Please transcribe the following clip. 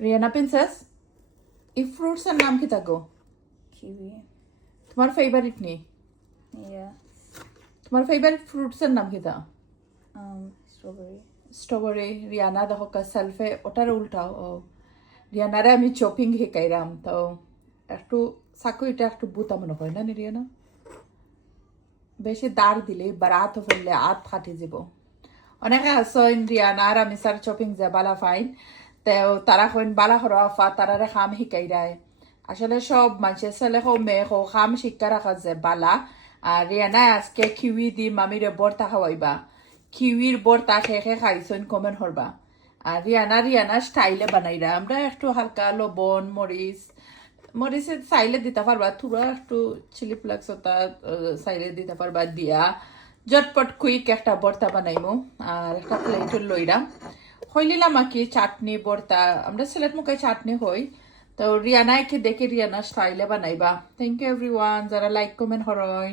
Rihanna princess এই ফ্রুটসের নাম কি থাকো Kiwi. তোমার ফেভারিট নেই Yeah. তোমার ফেভারিট ফ্রুটসের নাম কি তা Strawberry. স্ট্রবেরি রিয়ানা দেখো সেলফে ওটার উল্টাও ও রিয়ানারে আমি চপিং শিকাইরাম তো একটু চাকুরিটা একটু বুতা মনে হয় না নি রিয়ানা বেশি দাঁড় দিলে বারাত ফেললে আত ফাটি যাব অনেকে আসেন রিয়ানা আর আমি স্যার চপিং যে বালা ফাইন তো তারা কইন বালা হরফা তারারে খাম শিকাইরায় আসলে সব মানুষের ছেলে হো মেয়ে হো খাম শিক্ষা রাখা যে বালা আর রিয়ানা আজকে কিউই দি মামিরে বর্তা খাওয়াইবা কিউইর বর্তা খেয়ে খাইছেন কমেন্ট হরবা আর রিয়ানা স্টাইলে বানাইরা আমরা একটু হালকা লবণ মরিচের চাইলে দিতে পারবা থুড়া একটু চিলি ফ্লেক্স ওটা চাইলে দিতে পারবা দিয়া জটপট কুইক একটা বর্তা বানাইমু আর একটা প্লেট লইরাম হইলিলাম কি চাটনি বর্তা আমরা সিলেট মুখে চাটনি হই তো রিয়ানাকে দেখে রিয়ানা স্টাইলে বানাইবা থ্যাংক ইউ এভরিওয়ান যারা লাইক কমেন্ট হরয়